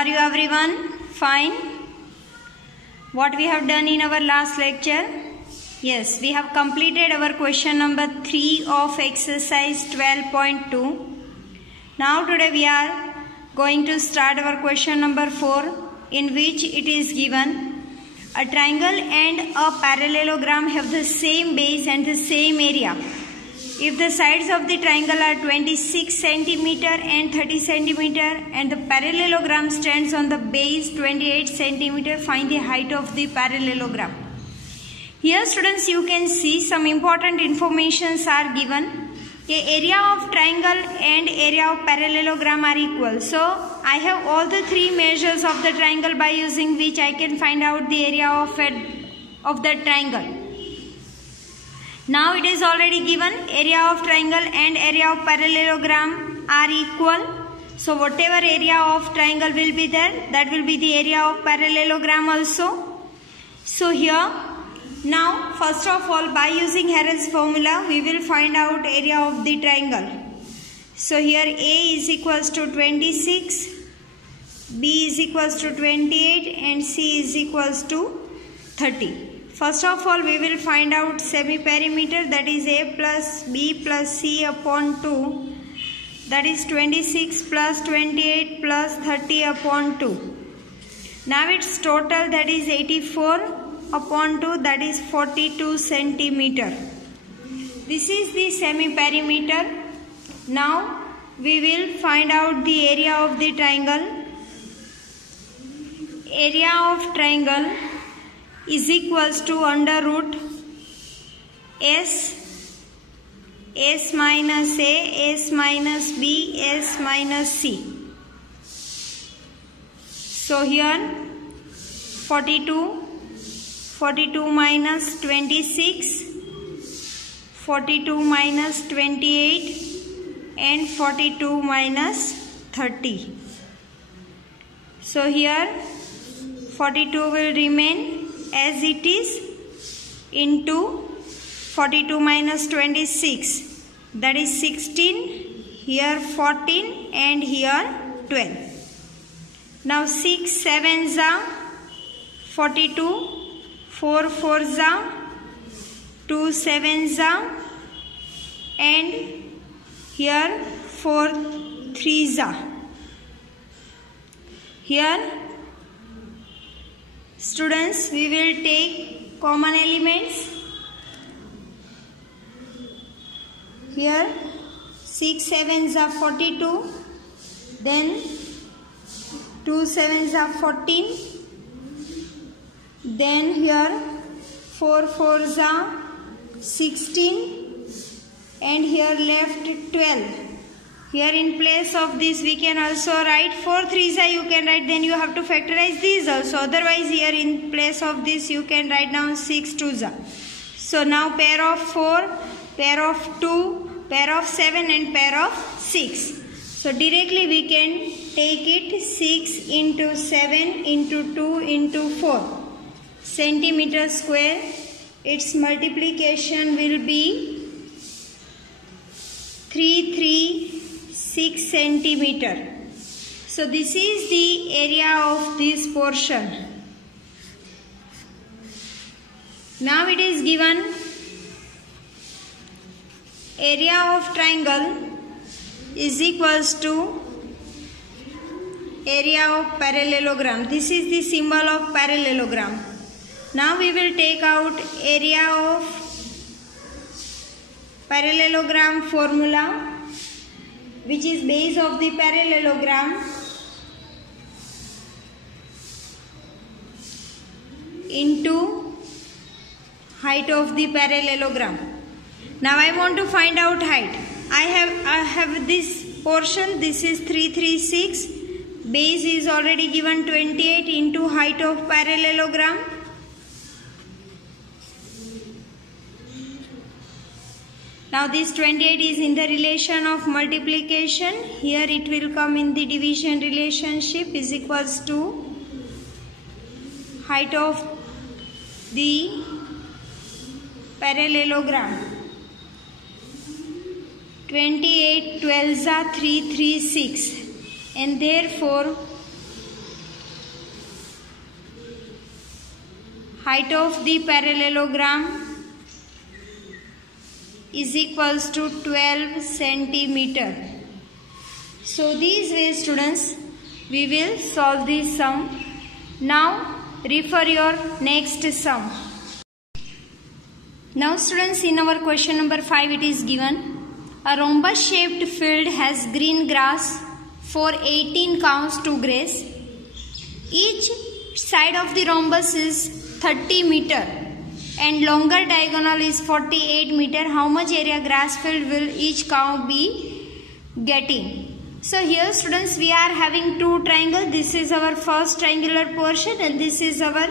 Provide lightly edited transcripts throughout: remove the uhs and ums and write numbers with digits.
are you everyone? Fine. What we have done in our last lecture? Yes, we have completed our question number 3 of exercise 12.2. Now today we are going to start our question number 4, in which it is given a triangle and a parallelogram have the same base and the same area. If the sides of the triangle are 26 cm and 30 cm and the parallelogram stands on the base 28 cm, find the height of the parallelogram. Here students, you can see some important informations are given. The area of triangle and area of parallelogram are equal. So I have all the three measures of the triangle by using which I can find out the area of the triangle. Now it is already given area of triangle and area of parallelogram are equal. So whatever area of triangle will be there, that will be the area of parallelogram also. So here, now first of all, by using Harris formula, we will find out area of the triangle. So here A is equals to 26, B is equals to 28 and C is equals to 30. First of all, we will find out semi-perimeter, that is A plus B plus C upon 2, that is 26 plus 28 plus 30 upon 2. Now its total, that is 84 upon 2, that is 42 centimeter. This is the semi-perimeter. Now we will find out the area of the triangle. Area of triangle is equals to under root S minus A, S minus B, S minus C. So here 42 minus 26, 42 minus 28 and 42 minus 30. So here 42 will remain as it is into 42 minus 26, that is 16, here 14 and here 12. Now 6 7s are 42, 4 4s are 2 7s are and here 4 3s are. Here students, we will take common elements. Here 6 7s are 42, then 2 7s are 14, then here 4 4s are 16 and here left 12. Here in place of this we can also write 4 3s you can write, then you have to factorize these also. Otherwise here in place of this you can write down 6 2s. So now pair of 4, pair of 2, pair of 7 and pair of 6. So directly we can take it 6 into 7 into 2 into 4 centimeter square. Its multiplication will be 336 centimeter. So this is the area of this portion. Now it is given area of triangle is equals to area of parallelogram. This is the symbol of parallelogram. Now we will take out area of parallelogram formula, which is base of the parallelogram, into height of the parallelogram. Now I want to find out height. I have this portion, this is 336, base is already given 28 into height of parallelogram. Now this 28 is in the relation of multiplication. Here it will come in the division relationship, is equals to height of the parallelogram. 28 12s are 336 and therefore height of the parallelogram is equals to 12 centimeter. So these way students we will solve this sum. Now refer your next sum. Now students, in our question number 5 it is given a rhombus shaped field has green grass for 18 cows to graze. Each side of the rhombus is 30 meter and longer diagonal is 48 meter. How much area grass field will each cow be getting? So here students we are having two triangles. This is our first triangular portion and this is our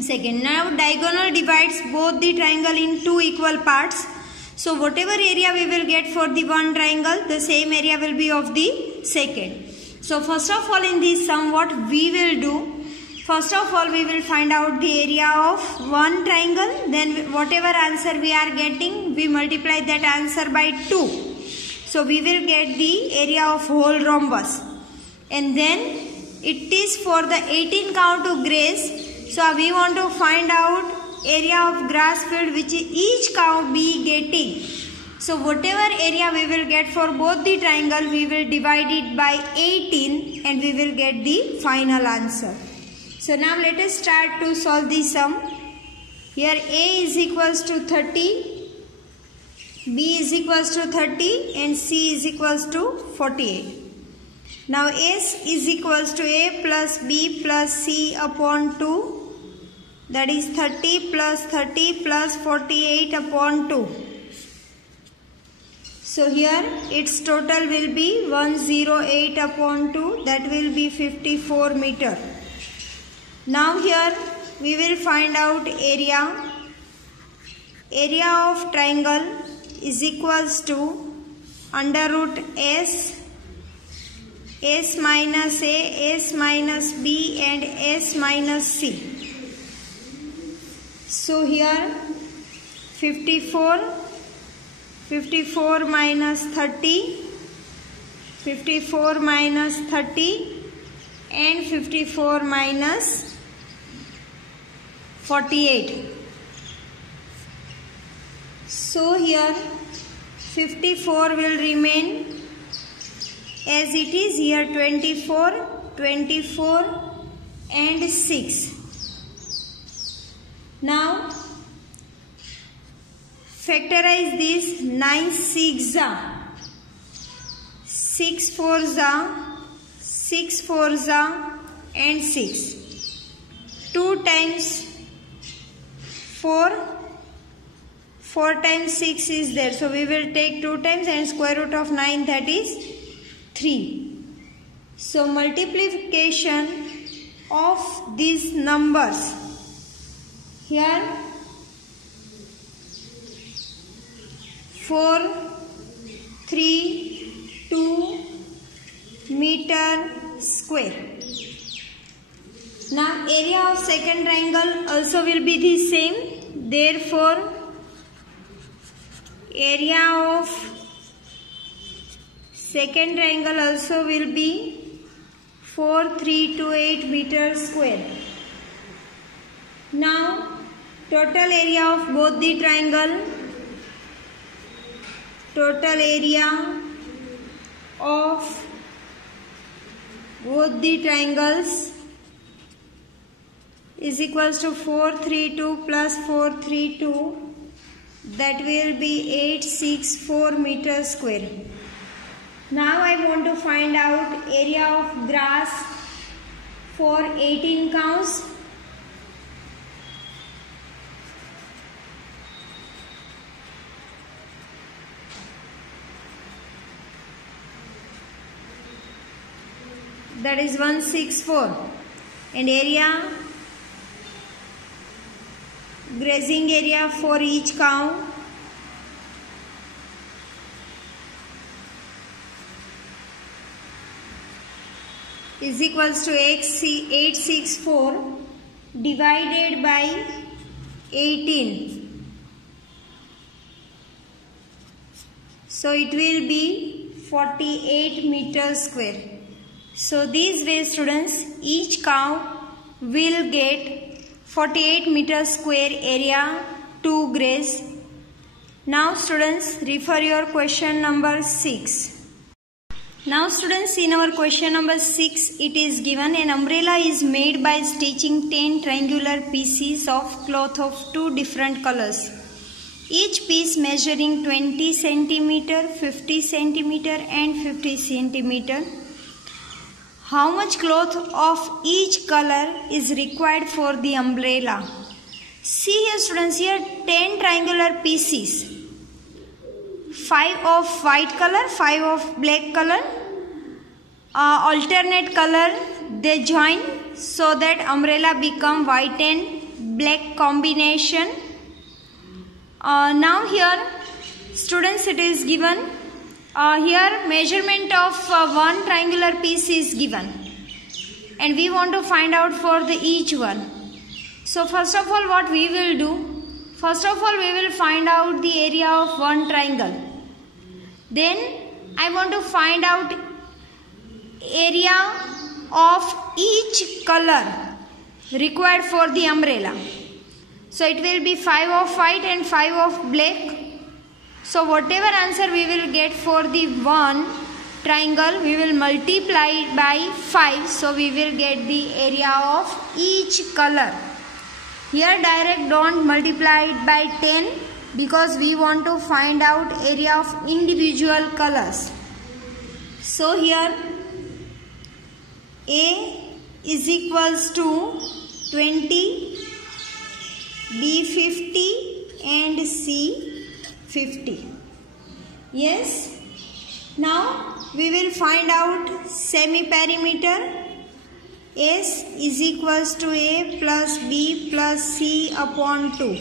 second. Now diagonal divides both the triangle in two equal parts. So whatever area we will get for the one triangle, the same area will be of the second. So first of all in this sum what we will do, first of all we will find out the area of one triangle, then whatever answer we are getting we multiply that answer by 2. So we will get the area of whole rhombus, and then it is for the 18 cow to graze. So we want to find out area of grass field which each cow be getting. So whatever area we will get for both the triangle we will divide it by 18 and we will get the final answer. So now let us start to solve the sum. Here A is equals to 30. B is equals to 30 and C is equals to 48. Now S is equals to A plus B plus C upon 2, that is 30 plus 48 upon 2. So here its total will be 108 upon 2, that will be 54 meter. Now here we will find out area. Area of triangle is equals to under root S, S minus A, S minus B and S minus C. So here 54 minus 30, 54 minus 30 and 54 minus 48. So here 54 will remain as it is. Here 24 and 6. Now factorize this. 9 6 6 4 and 6. 2 times 4. 4 times 6 is there. So we will take 2 times and square root of 9, that is 3. So multiplication of these numbers. Here 4, 3, 2 meter square. Now area of second triangle also will be the same. Therefore area of second triangle also will be 4328 meters square. Now total area of both the triangle, total area of both the triangles is equals to 432 plus 432, that will be 864 meters square. Now I want to find out area of grass for 18 cows. That is 164, and area, grazing area for each cow is equals to 864 divided by 18. So it will be 48 meters square. So these way students, each cow will get 48 meter square area, 2 grays. Now students, refer your question number 6. Now students, in our question number 6, it is given an umbrella is made by stitching 10 triangular pieces of cloth of 2 different colors. Each piece measuring 20 centimeter, 50 centimeter and 50 centimeter. How much cloth of each color is required for the umbrella? See here students, here 10 triangular pieces. 5 of white color, 5 of black color, alternate color they join so that umbrella become white and black combination. Now here students, it is given here measurement of one triangular piece is given and we want to find out for the each one. So first of all what we will do? First of all, we will find out the area of one triangle. Then I want to find out area of each color required for the umbrella. So it will be 5 of white and 5 of black. So whatever answer we will get for the one triangle, we will multiply it by 5. So we will get the area of each color. Here direct don't multiply it by 10 because we want to find out area of individual colors. So here A is equals to 20, B 50 and C 50. Yes. Now we will find out semi-perimeter. S is equals to A plus B plus C upon 2.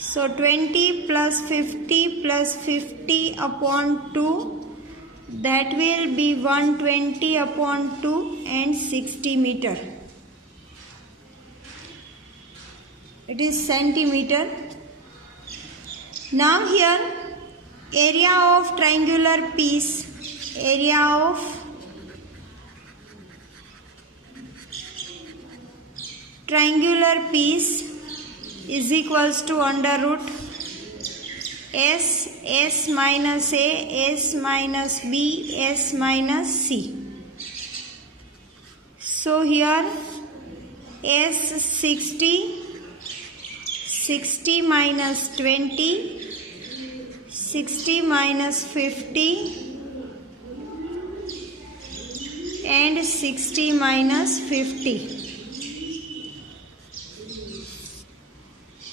So 20 plus 50 plus 50 upon 2, that will be 120 upon 2 and 60 meter. It is centimeter. Now here area of triangular piece, area of triangular piece is equals to under root S minus A, S minus B, S minus C. So here S 60, 60 minus 20, 60 minus 50 and 60 minus 50.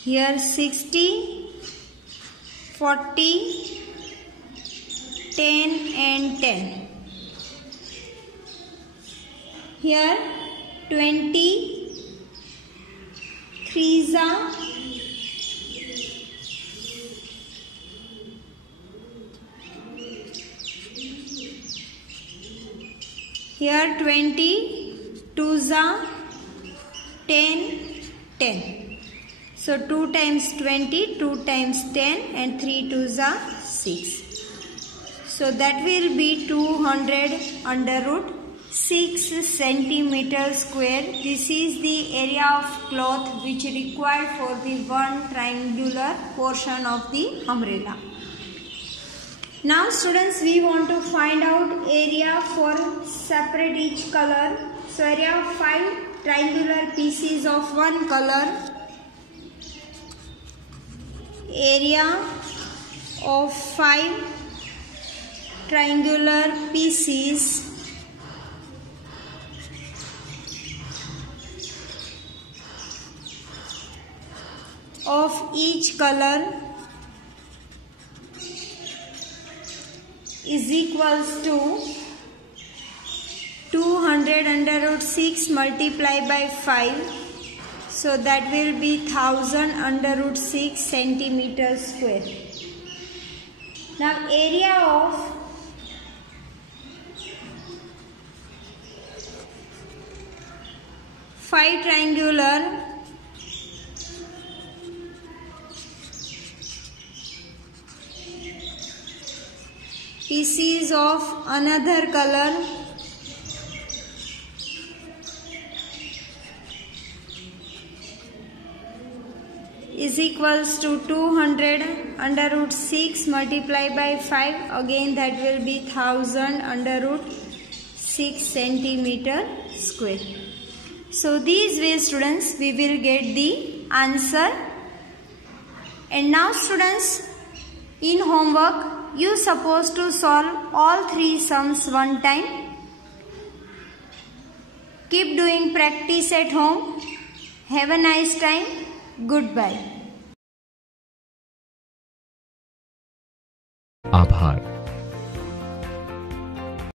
Here 60, 40, 10 and 10. Here 20, 3 are 20, 2 are 10, 10. So 2 times 20, 2 times 10 and 3 2s are 6. So that will be 200 under root 6 centimeter square. This is the area of cloth which is required for the one triangular portion of the umbrella. Now students, we want to find out area for separate each color. So area of 5 triangular pieces of one color. Area of 5 triangular pieces of each color is equals to 200 under root 6 multiplied by 5. So that will be 1000 under root 6 centimeter square. Now area of five triangular pieces of another color is equals to 200 under root 6 multiplied by 5. Again that will be 1000 under root 6 centimeter square. So these way students we will get the answer. And now students, in homework you supposed to solve all three sums one time. Keep doing practice at home. Have a nice time. Goodbye. आभार।